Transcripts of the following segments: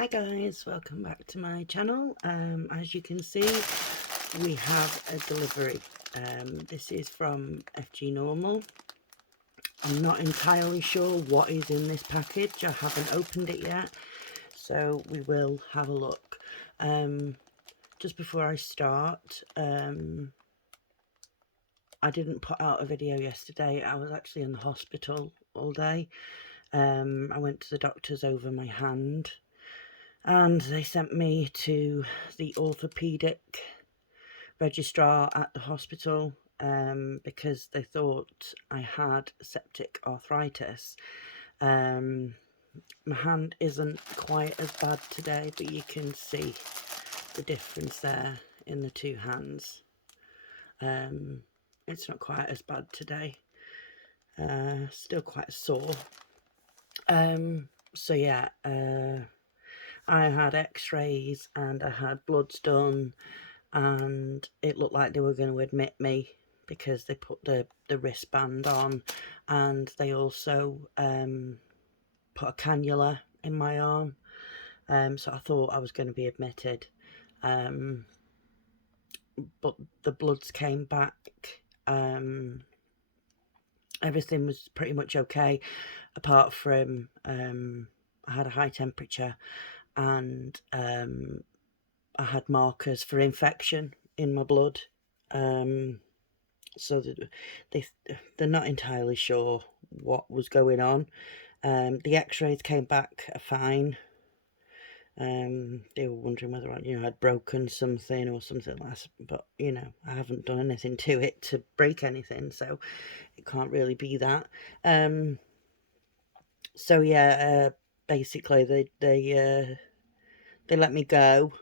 Hi guys, welcome back to my channel. As you can see, we have a delivery. This is from FGnormal. I'm not entirely sure what is in this package. I haven't opened it yet, so we will have a look. Just before I start, I didn't put out a video yesterday. I was actually in the hospital all day. I went to the doctors over my hand, and they sent me to the orthopaedic registrar at the hospital because they thought I had septic arthritis. My hand isn't quite as bad today, but you can see the difference there in the two hands. It's not quite as bad today. Still quite sore. So yeah, I had x-rays and I had bloods done, and it looked like they were going to admit me because they put the wristband on, and they also put a cannula in my arm. So I thought I was going to be admitted, but the bloods came back. Everything was pretty much okay, apart from I had a high temperature, and I had markers for infection in my blood. So they're not entirely sure what was going on. The x-rays came back fine. They were wondering whether I'd broken something or something like that, but I haven't done anything to it to break anything, so it can't really be that. So yeah, basically they let me go,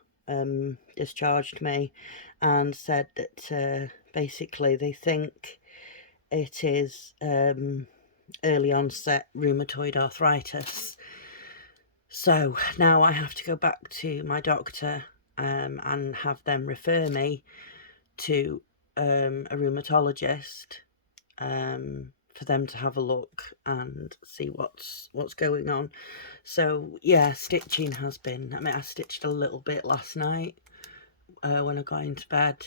discharged me, and said that basically they think it is early onset rheumatoid arthritis. So now I have to go back to my doctor and have them refer me to a rheumatologist for them to have a look and see what's going on. So yeah, stitching has been, I stitched a little bit last night when I got into bed,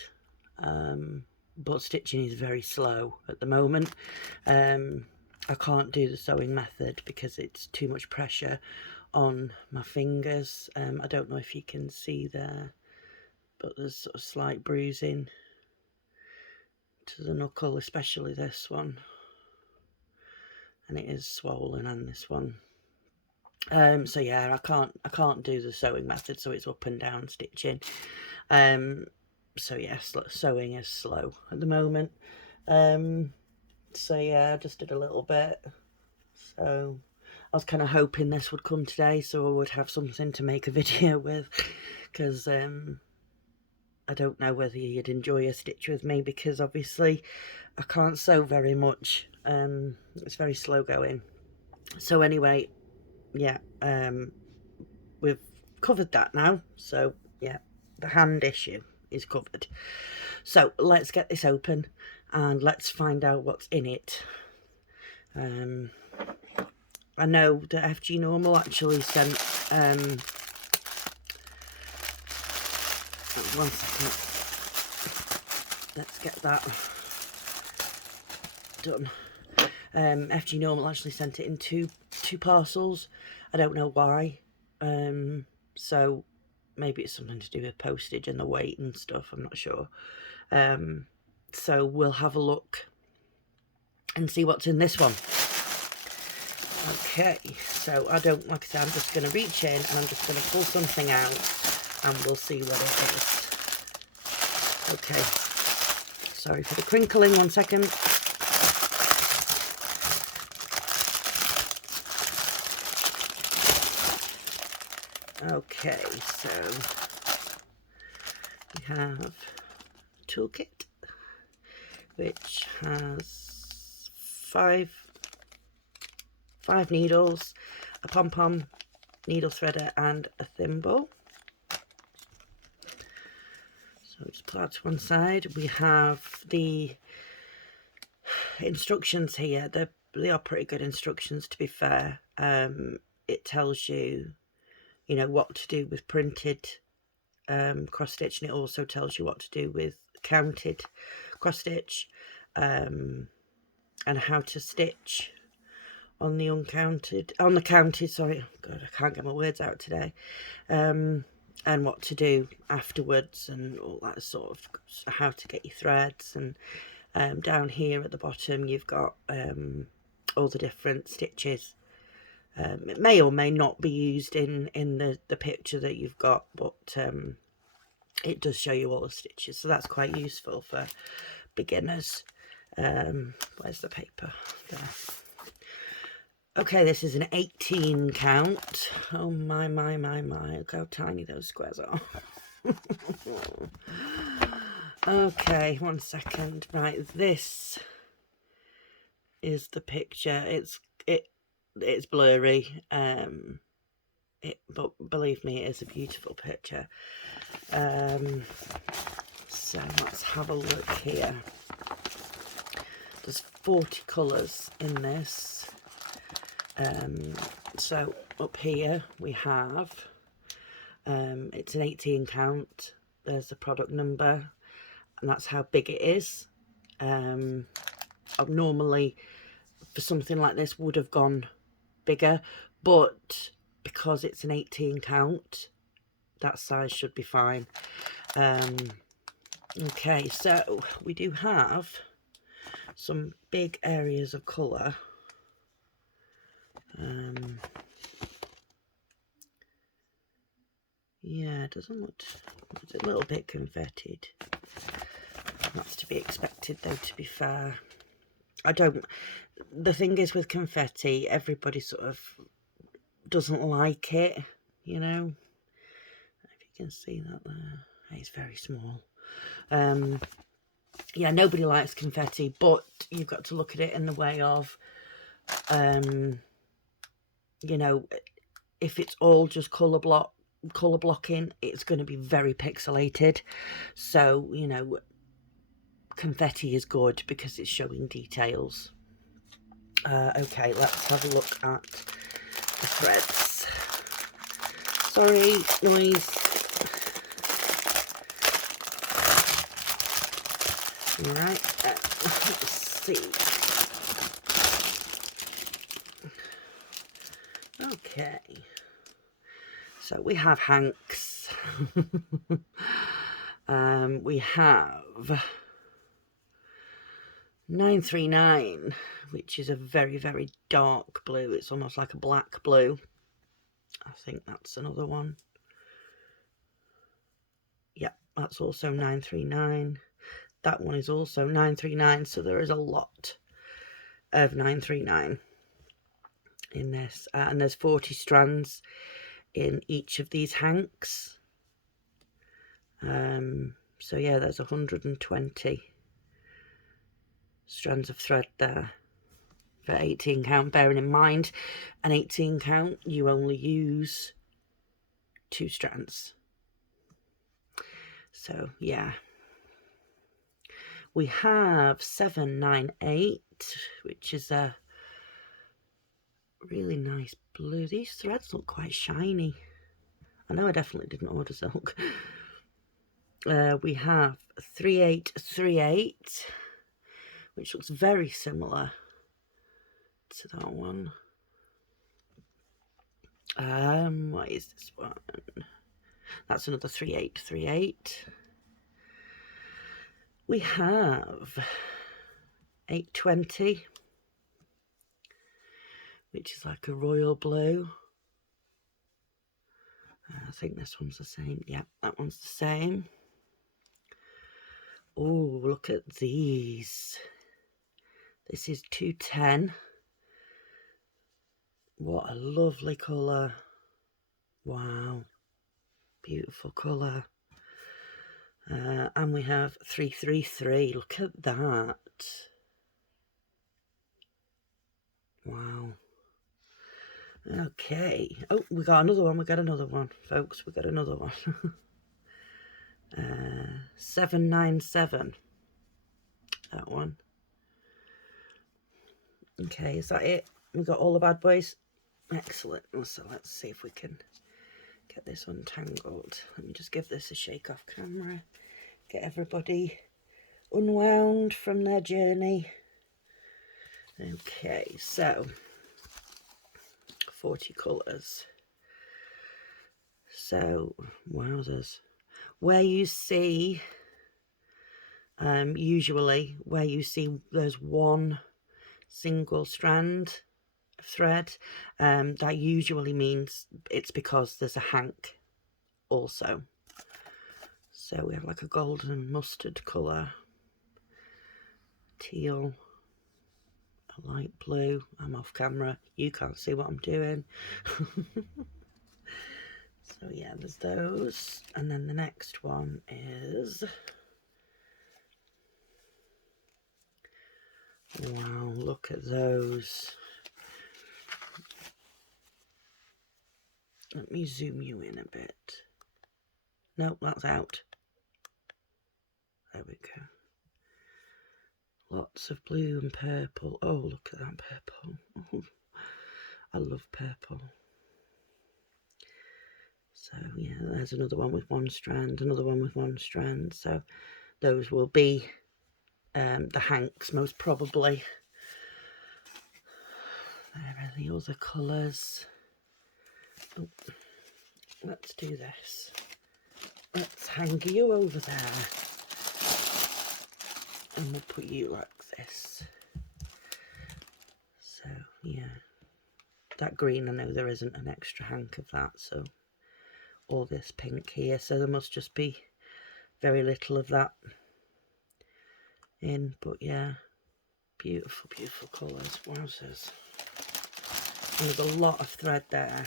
but stitching is very slow at the moment. I can't do the sewing method because it's too much pressure on my fingers. I don't know if you can see there, but there's sort of slight bruising to the knuckle, especially this one, and it is swollen, and this one. So yeah, I can't do the sewing method, so it's up and down stitching. So yes, sewing is slow at the moment. So yeah, I just did a little bit. So I was kind of hoping this would come today, so I would have something to make a video with, because I don't know whether you'd enjoy a stitch with me, because obviously I can't sew very much. It's very slow going. So anyway, yeah, we've covered that now. So yeah, the hand issue is covered. So let's get this open and let's find out what's in it. I know that FGnormal actually sent one second, let's get that done. FGnormal actually sent it in two parcels. I don't know why. So maybe it's something to do with postage and the weight and stuff, I'm not sure. So we'll have a look and see what's in this one. Okay, so like I said, I'm just going to reach in and I'm just going to pull something out and we'll see what it is. Okay, sorry for the crinkling, 1 second. Okay, so we have a toolkit which has five needles, a pom-pom, needle threader and a thimble. So just put that to one side. We have the instructions here. They are pretty good instructions, to be fair. It tells you, you know, what to do with printed cross stitch, and it also tells you what to do with counted cross stitch, and how to stitch on the counted, sorry, God, I can't get my words out today, and what to do afterwards, and all that sort of, how to get your threads. And down here at the bottom you've got all the different stitches. It may or may not be used in the picture that you've got, but it does show you all the stitches, so that's quite useful for beginners. Where's the paper? There. Okay, this is an 18 count. Oh my, look how tiny those squares are. Okay, 1 second. Right, this is the picture. It's blurry, but believe me, it is a beautiful picture. So let's have a look here. There's 40 colours in this. So up here we have, it's an 18 count. There's the product number, and that's how big it is. Normally for something like this would have gone bigger, but because it's an 18 count, that size should be fine. Okay, so we do have some big areas of colour. Yeah, it doesn't look, it's a little bit confettied. That's to be expected though, to be fair. The thing is with confetti, everybody sort of doesn't like it, you know. If you can see that there, it's very small. Yeah, nobody likes confetti, but you've got to look at it in the way of, you know, if it's all just colour blocking, it's going to be very pixelated. So, you know, confetti is good because it's showing details. Okay, let's have a look at the threads. Sorry, noise. Right, let's see. Okay, so we have hanks. We have 939, which is a very, very dark blue. It's almost like a black blue. I think that's another one. Yeah, that's also 939. That one is also 939, so there is a lot of 939 in this. And there's 40 strands in each of these hanks. So yeah, there's 120 strands of thread there for 18 count, bearing in mind an 18 count you only use 2 strands. So yeah, we have 798, which is a really nice blue. These threads look quite shiny. I know I definitely didn't order silk. We have 3838, which looks very similar to that one. What is this one? That's another 3838. We have 820, which is like a royal blue. I think this one's the same. Yeah, that one's the same. Oh, look at these. This is 210. What a lovely colour. Wow. Beautiful colour. And we have 333. Look at that. Wow. Okay. Oh, we got another one. We got another one, folks. We got another one. 797. That one. Okay, is that it? We got all the bad boys. Excellent. So let's see if we can get this untangled. Let me just give this a shake off camera, get everybody unwound from their journey. Okay, so 40 colours. So, wowzers. Where you see, usually where you see there's one single strand of thread, that usually means it's because there's a hank also. So we have like a golden mustard colour, teal, a light blue. I'm off camera, you can't see what I'm doing. So yeah, there's those, and then the next one is, wow, look at those. Let me zoom you in a bit. Nope, that's out. There we go. Lots of blue and purple. Oh, look at that purple. Oh, I love purple. So yeah, there's another one with one strand, another one with one strand. So those will be the hanks most probably. There are the other colours. Oh, let's do this. Let's hang you over there. And we'll put you like this. So yeah, that green, I know there isn't an extra hank of that, so all this pink here, so there must just be very little of that in, but yeah, beautiful, beautiful colours. Wowzers. And there's a lot of thread there,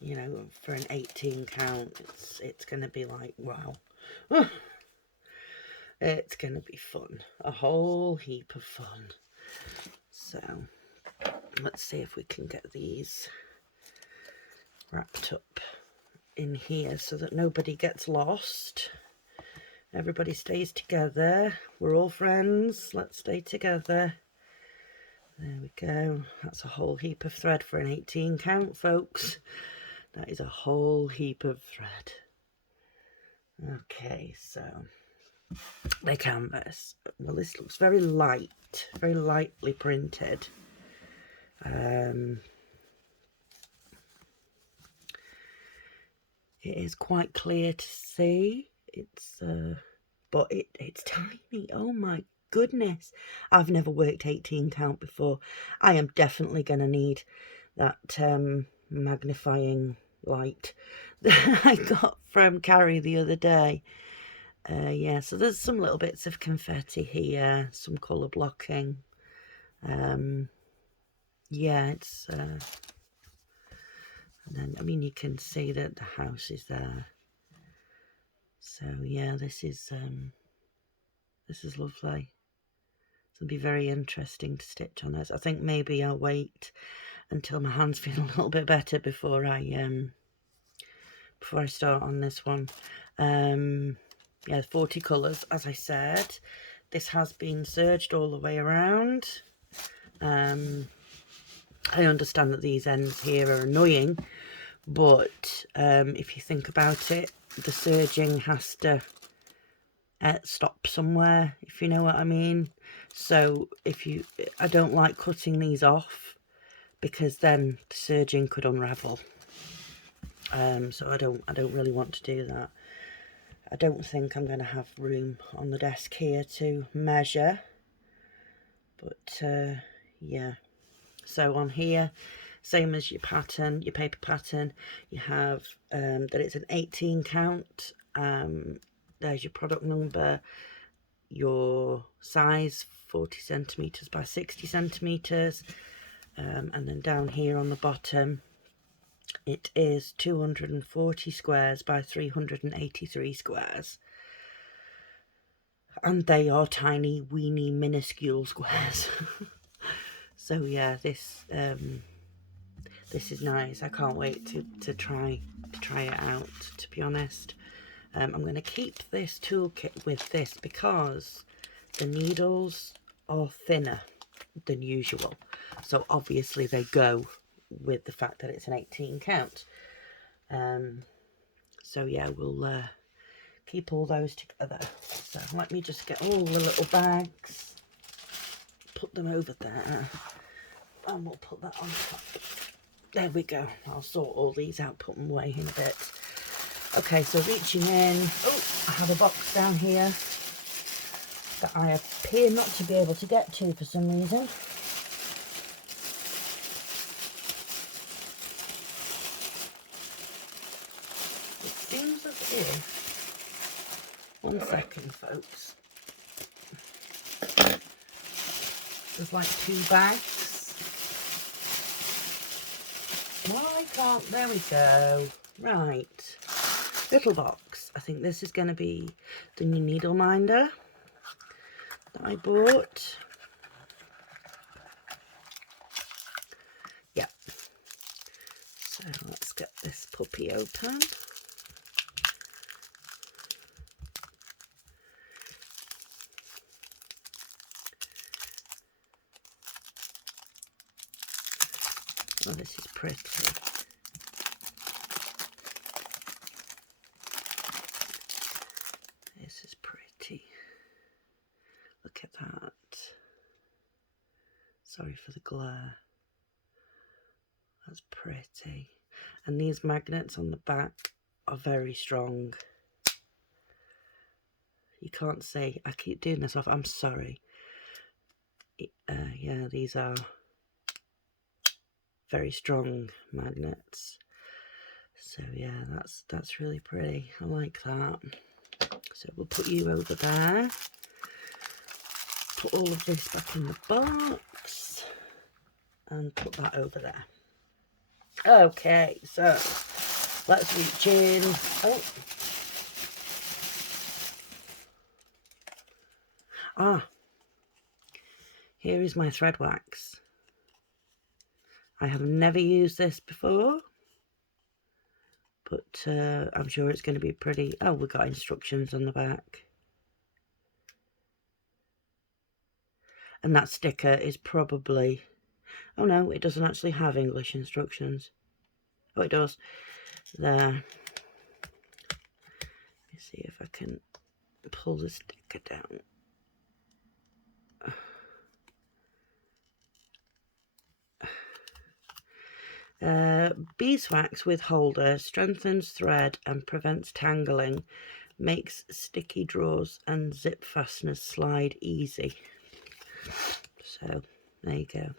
you know, for an 18 count. It's going to be like, wow. It's going to be fun, a whole heap of fun. So let's see if we can get these wrapped up in here so that nobody gets lost. Everybody stays together. We're all friends. Let's stay together. There we go. That's a whole heap of thread for an 18 count, folks. That is a whole heap of thread. Okay, so the canvas. Well, this looks very light, very lightly printed. It is quite clear to see. It's but it's tiny. Oh my goodness, I've never worked 18 count before. I am definitely going to need that magnifying light that I got from Carrie the other day. Yeah, so there's some little bits of confetti here, some colour blocking. Yeah, it's and then, I mean, you can see that the house is there. So yeah, this is lovely. It'll be very interesting to stitch on this. I think maybe I'll wait until my hands feel a little bit better before I start on this one. Yeah, 40 colours, as I said. This has been serged all the way around. I understand that these ends here are annoying, but if you think about it, the serging has to stop somewhere, if you know what I mean. So I don't like cutting these off because then the serging could unravel. So I don't really want to do that. I don't think I'm going to have room on the desk here to measure, but yeah. So on here, same as your pattern, your paper pattern, you have that it's an 18 count. There's your product number, your size, 40 centimetres by 60 centimetres, and then down here on the bottom it is 240 squares by 383 squares, and they are tiny, weeny, minuscule squares. So yeah, this is nice. I can't wait to try it out, to be honest. I'm going to keep this toolkit with this because the needles are thinner than usual. So obviously they go with the fact that it's an 18 count. So yeah, we'll keep all those together. So let me just get all the little bags, put them over there, and we'll put that on top. There we go. I'll sort all these out, put them away in a bit. Okay, so reaching in, oh, I have a box down here that I appear not to be able to get to for some reason. It seems as if, one second folks, there's like 2 bags. Why can't, there we go, right, little box. I think this is going to be the new needle minder that I bought. Yeah, so let's get this puppy open. Oh, this is pretty. This is pretty. Look at that. Sorry for the glare. That's pretty. And these magnets on the back are very strong. You can't see. I keep doing this off. I'm sorry. Yeah, these are very strong magnets. So yeah, that's really pretty. I like that. So we'll put you over there. Put all of this back in the box and put that over there. Okay, so let's reach in. Here is my thread wax. I have never used this before, but I'm sure it's going to be pretty. Oh, we've got instructions on the back. And that sticker is probably, oh no, it doesn't actually have English instructions. Oh, it does. There. Let me see if I can pull the sticker down. Beeswax with holder strengthens thread and prevents tangling, makes sticky drawers and zip fasteners slide easy. So there you go.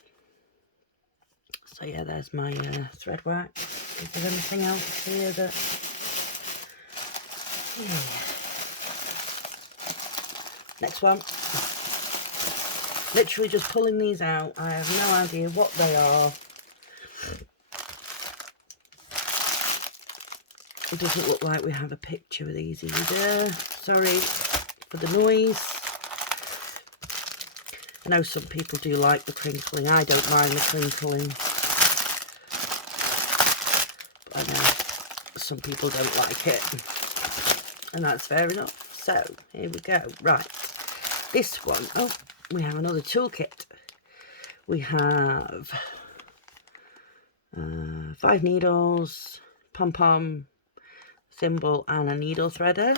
So yeah, there's my thread wax. Is there anything else here that... Yeah. Next one. Literally just pulling these out. I have no idea what they are. It doesn't look like we have a picture of these either. Sorry for the noise. I know some people do like the crinkling. I don't mind the crinkling. But I know some people don't like it. And that's fair enough. So, here we go. Right. This one. Oh, we have another toolkit. We have 5 needles, pom-pom, thimble and a needle threader.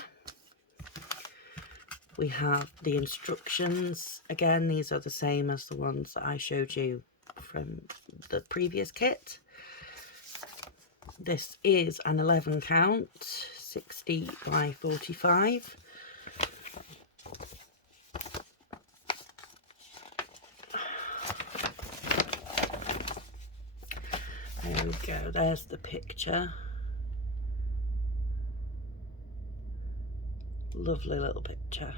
We have the instructions. Again, these are the same as the ones that I showed you from the previous kit. This is an 11 count, 60 by 45. There we go, there's the picture. Lovely little picture.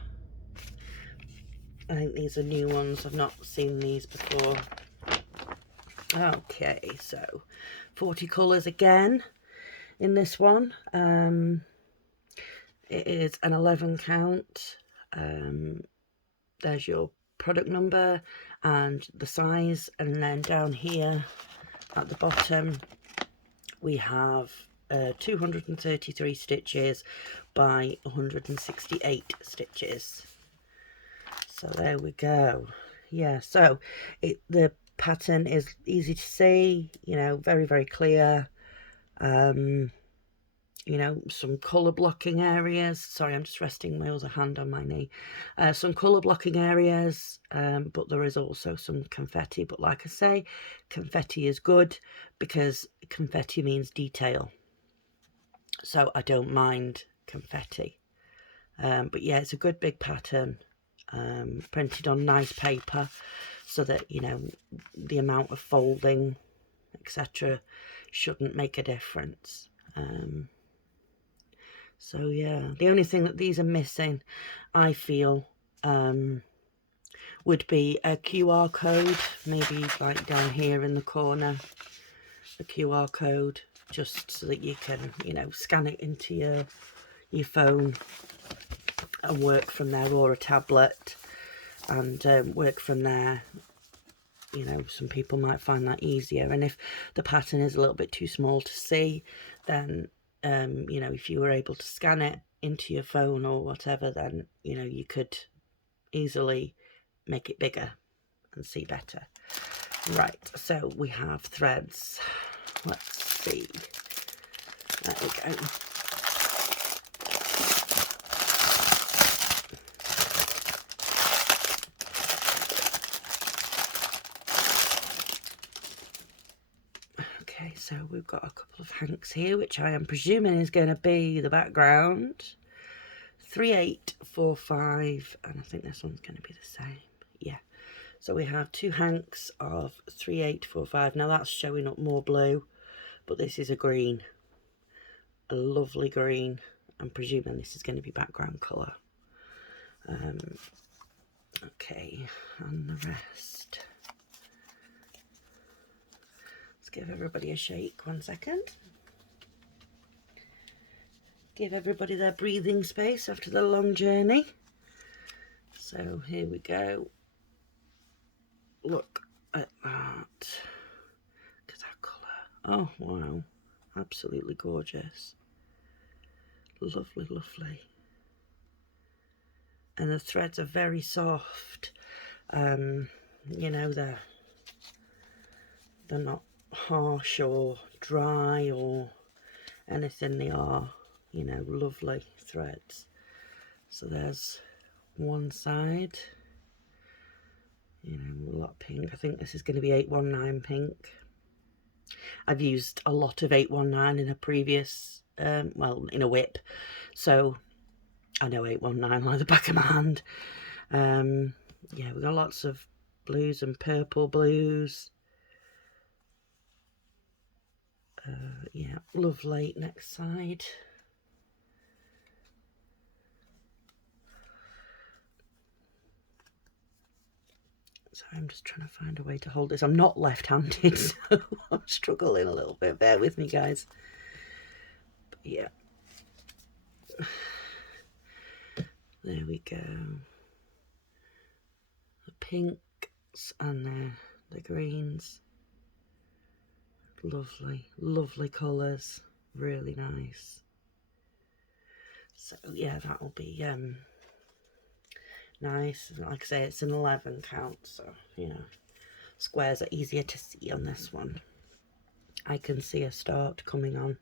I think these are new ones. I've not seen these before. Okay, so 40 colours again in this one. It is an 11 count. There's your product number and the size, and then down here at the bottom we have 233 stitches by 168 stitches. So there we go. Yeah, so the pattern is easy to see, you know, very, very clear. you know, some colour blocking areas. Sorry, I'm just resting my other hand on my knee. Some colour blocking areas, but there is also some confetti. But like I say, confetti is good because confetti means detail. So I don't mind confetti. But yeah, it's a good big pattern, printed on nice paper, so that, you know, the amount of folding, etc., shouldn't make a difference. So yeah, the only thing that these are missing, I feel, would be a QR code, maybe like down here in the corner, a QR code, just so that you can, you know, scan it into your phone and work from there, or a tablet, and work from there. You know, some people might find that easier, and if the pattern is a little bit too small to see, then you know, if you were able to scan it into your phone or whatever, then, you know, you could easily make it bigger and see better. Right, so we have threads. Let's see. There we go. Okay, so we've got a couple of hanks here, which I am presuming is going to be the background. 3845, and I think this one's going to be the same. Yeah, so we have 2 hanks of 3845. Now that's showing up more blue, but this is a green, a lovely green. I'm presuming this is going to be background colour. Okay, and the rest. Let's give everybody a shake, 1 second. Give everybody their breathing space after the long journey. So here we go. Look at that. Look at that colour. Oh wow, absolutely gorgeous. Lovely, lovely. And the threads are very soft. You know, they're not harsh or dry or anything. They are, you know, lovely threads. So there's one side, you know, a lot of pink. I think this is going to be 819 pink. I've used a lot of 819 in a previous, well, in a whip, so I know 819 like the back of my hand. Yeah, we've got lots of blues and purple blues. Yeah, lovely. Next side. So I'm just trying to find a way to hold this. I'm not left-handed, so I'm struggling a little bit. Bear with me, guys. But yeah. There we go. The pinks and the greens. Lovely, lovely colours. Really nice. So yeah, that'll be nice. Like I say, it's an 11 count, so, you know, squares are easier to see on this one. I can see a start coming on.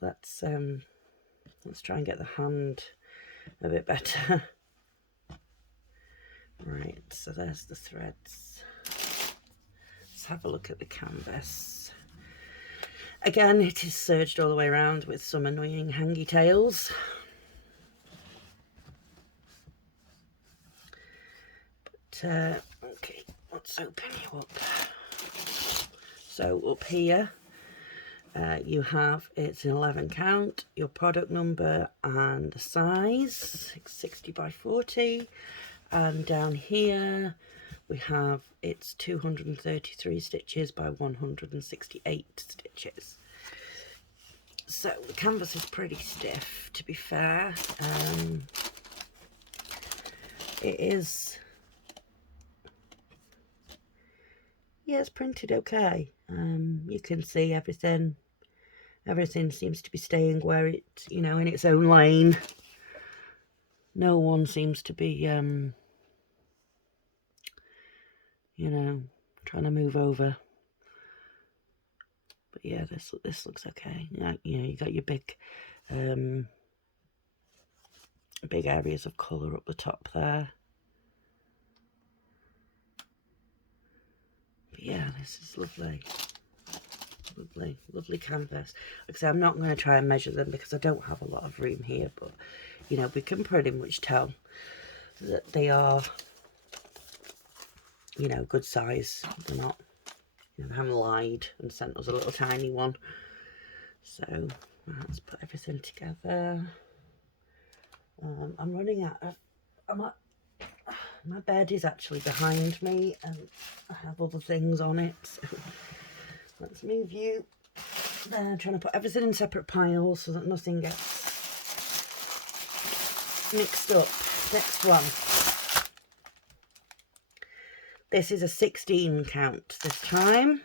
But let's try and get the hand a bit better. Right, so there's the threads. Let's have a look at the canvas. Again, it is serged all the way around with some annoying hangy tails. But okay, let's open you up. So up here, you have, it's an 11 count, your product number and the size, 60 by 40. And down here we have, it's 233 stitches by 168 stitches. So the canvas is pretty stiff, to be fair. It is, yeah, it's printed okay. You can see everything seems to be staying where it, you know, in its own lane. No one seems to be you know, trying to move over. But yeah, this looks okay. Yeah, you know, you got your big areas of colour up the top there. But yeah, this is lovely. Lovely canvas. Like I say, I'm not going to try and measure them because I don't have a lot of room here, but you know, we can pretty much tell that they are, you know, good size. They're not, you know, they haven't lied and sent us a little tiny one. So let's put everything together. I'm running out of, my bed is actually behind me and I have other things on it. So let's move you there. I'm trying to put everything in separate piles so that nothing gets mixed up. Next one. This is a 16 count this time.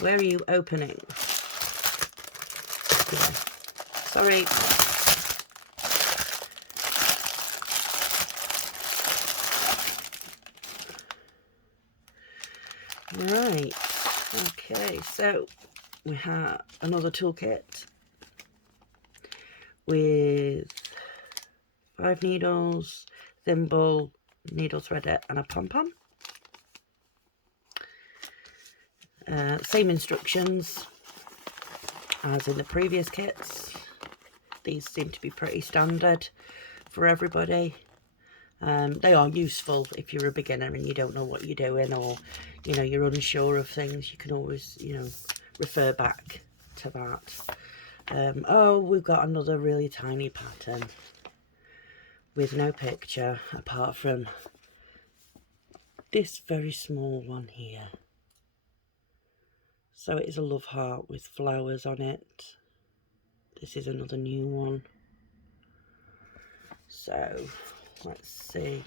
Where are you opening? Yeah. Sorry. Right. Okay, so we have another toolkit with 5 needles, thimble, needle threader and a pom-pom. Same instructions as in the previous kits. These seem to be pretty standard for everybody. They are useful if you're a beginner and you don't know what you're doing, or you know, you're unsure of things. You can always, you know, refer back to that. Oh, we've got another really tiny pattern with no picture apart from this very small one here. So it is a love heart with flowers on it. This is another new one. So let's see.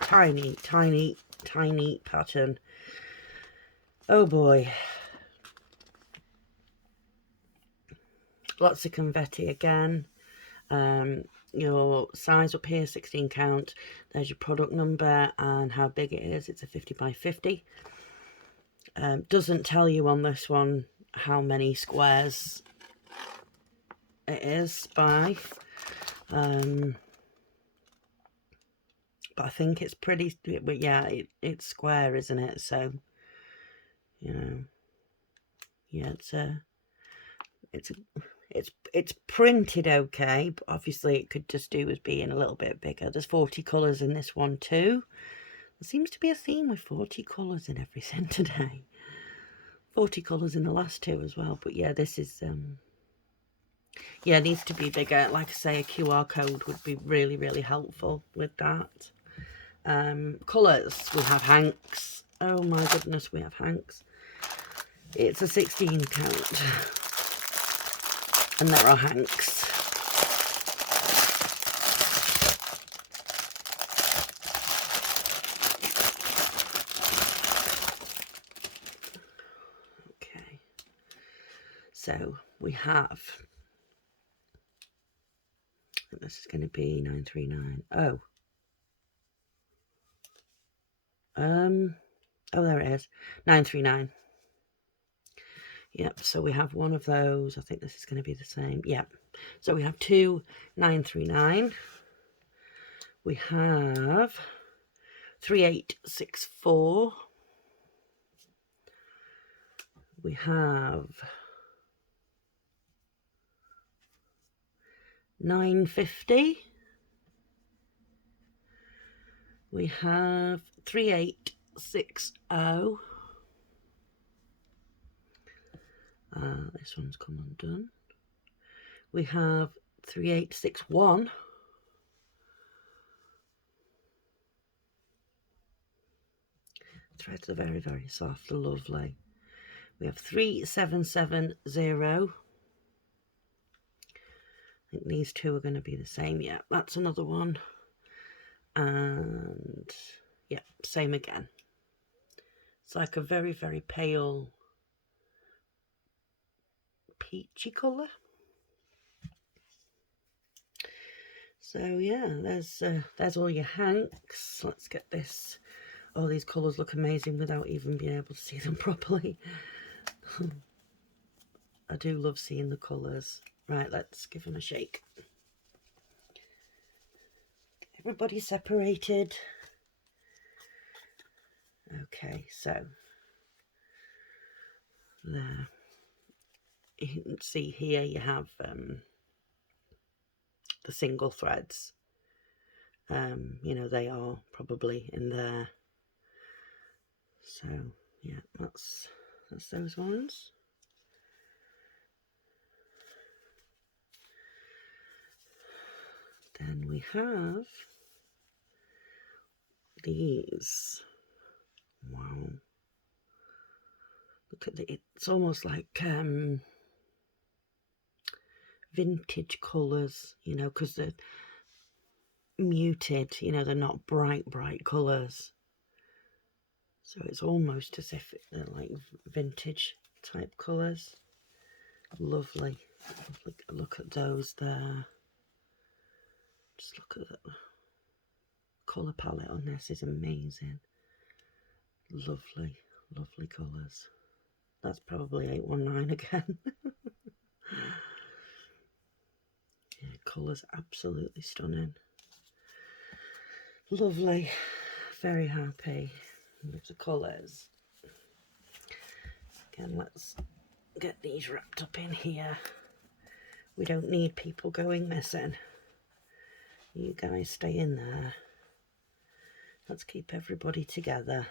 Tiny, tiny, tiny pattern. Oh boy. Lots of confetti again. Your size up here, 16 count. There's your product number and how big it is. It's a 50 by 50. Doesn't tell you on this one how many squares it is by. But I think it's pretty, but yeah, it's square, isn't it? So, you know, yeah, it's printed okay, but obviously it could just do with being a little bit bigger. There's 40 colours in this one too. There seems to be a theme with 40 colours in everything today. 40 colours in the last two as well, but yeah, this is yeah, it needs to be bigger. Like I say, a QR code would be really, really helpful with that. Colours, we have Hanks. Oh my goodness, we have Hanks. It's a 16 count. And there are Hanks. Okay. So we have, I think this is going to be 939. Oh. Oh, there it is. 939. Yep, so we have one of those. I think this is going to be the same. Yep. So we have two 939. We have 3864. We have 950. We have 3860. This one's come undone. We have 3861. Threads are very, very soft, lovely. We have 3770. I think these two are going to be the same. Yeah, that's another one. And yeah, same again. It's like a very, very pale peachy colour. So yeah, there's all your Hanks. Let's get this all these colours look amazing without even being able to see them properly. I do love seeing the colours. Right, let's give them a shake. Everybody separated. Okay, so there. You can see here you have the single threads. You know, they are probably in there. So yeah, that's those ones. Then we have these. Wow. Look at it's almost like vintage colours, you know, because they're muted, you know, they're not bright colours. So it's almost as if they're like vintage type colours. Lovely. Look at those there. Just look at the colour palette on this is amazing. Lovely, lovely colours. That's probably 819 again. Yeah, colours absolutely stunning. Lovely. Very happy with the colours. Again, let's get these wrapped up in here. We don't need people going missing. You guys stay in there. Let's keep everybody together.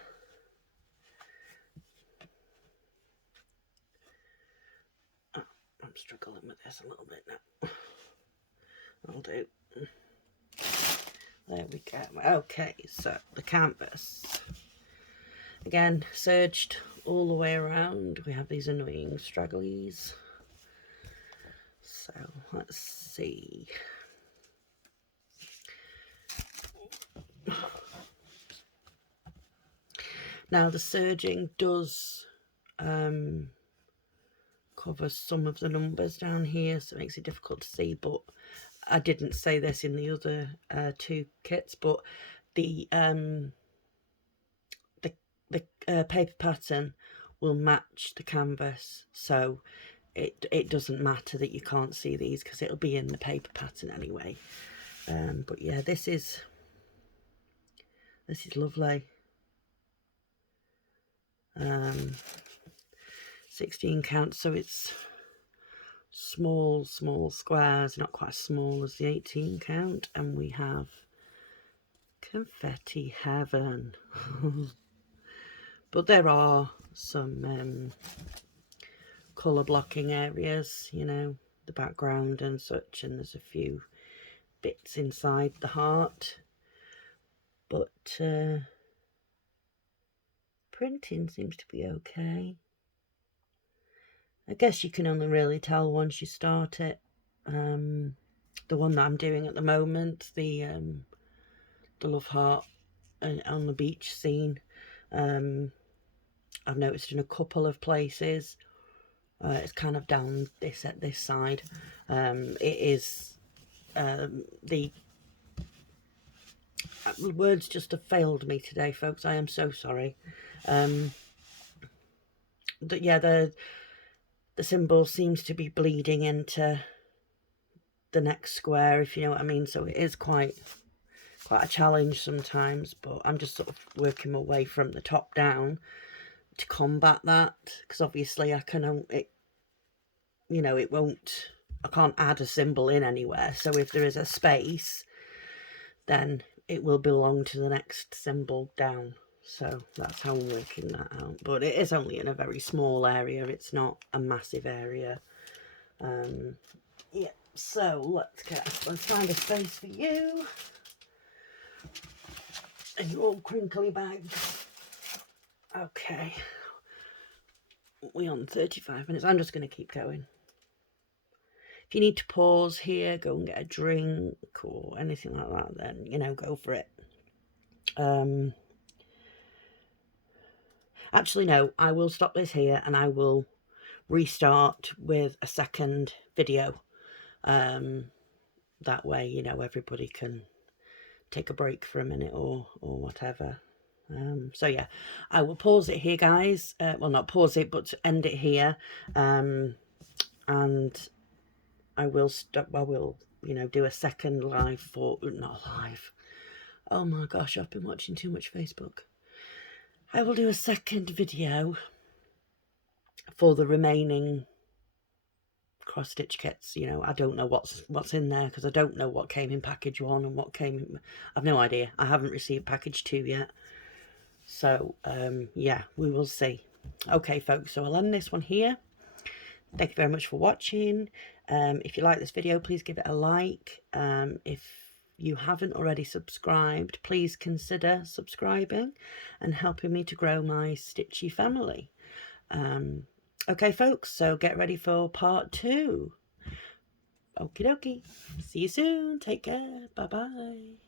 Oh, I'm struggling with this a little bit now. I'll do. There we go. Okay, so the canvas. Again, serged all the way around. We have these annoying stragglies. So let's see. Now the serging does cover some of the numbers down here, so it makes it difficult to see, but I didn't say this in the other two kits, but the paper pattern will match the canvas, so it doesn't matter that you can't see these because it'll be in the paper pattern anyway. But yeah, this is lovely. 16 count, so it's small squares, not quite as small as the 18 count, and we have confetti heaven. But there are some colour blocking areas, you know, the background and such, and there's a few bits inside the heart, but printing seems to be okay. I guess you can only really tell once you start it. The one that I'm doing at the moment, the love heart on the beach scene, I've noticed in a couple of places it's kind of down this side. It is the words just have failed me today, folks. I am so sorry. Yeah, the symbol seems to be bleeding into the next square, if you know what I mean. So it is quite a challenge sometimes, but I'm just sort of working my way from the top down to combat that, because obviously I can, you know, it won't, I can't add a symbol in anywhere, so if there is a space, then it will belong to the next symbol down. So that's how I'm working that out, but it is only in a very small area, it's not a massive area. Yeah, so let's find a space for you and your old crinkly bag. Okay, we're on 35 minutes. I'm just going to keep going. If you need to pause here, go and get a drink or anything like that, then, you know, go for it. Actually, no, I will stop this here and I will restart with a second video. That way, you know, everybody can take a break for a minute or whatever. So yeah, I will pause it here, guys. Well, not pause it, but end it here. And I will stop. I will, do a second live for, not live. Oh my gosh, I've been watching too much Facebook. I will do a second video for the remaining cross stitch kits. I don't know what's in there, because I don't know what came in package 1 and what came in. I've no idea. I haven't received package 2 yet. So yeah, we will see. Okay folks, so I'll end this one here. Thank you very much for watching. If you like this video, please give it a like. If you haven't already subscribed, please consider subscribing and helping me to grow my stitchy family. Okay folks, so get ready for part 2. Okie dokie. See you soon. Take care. Bye bye.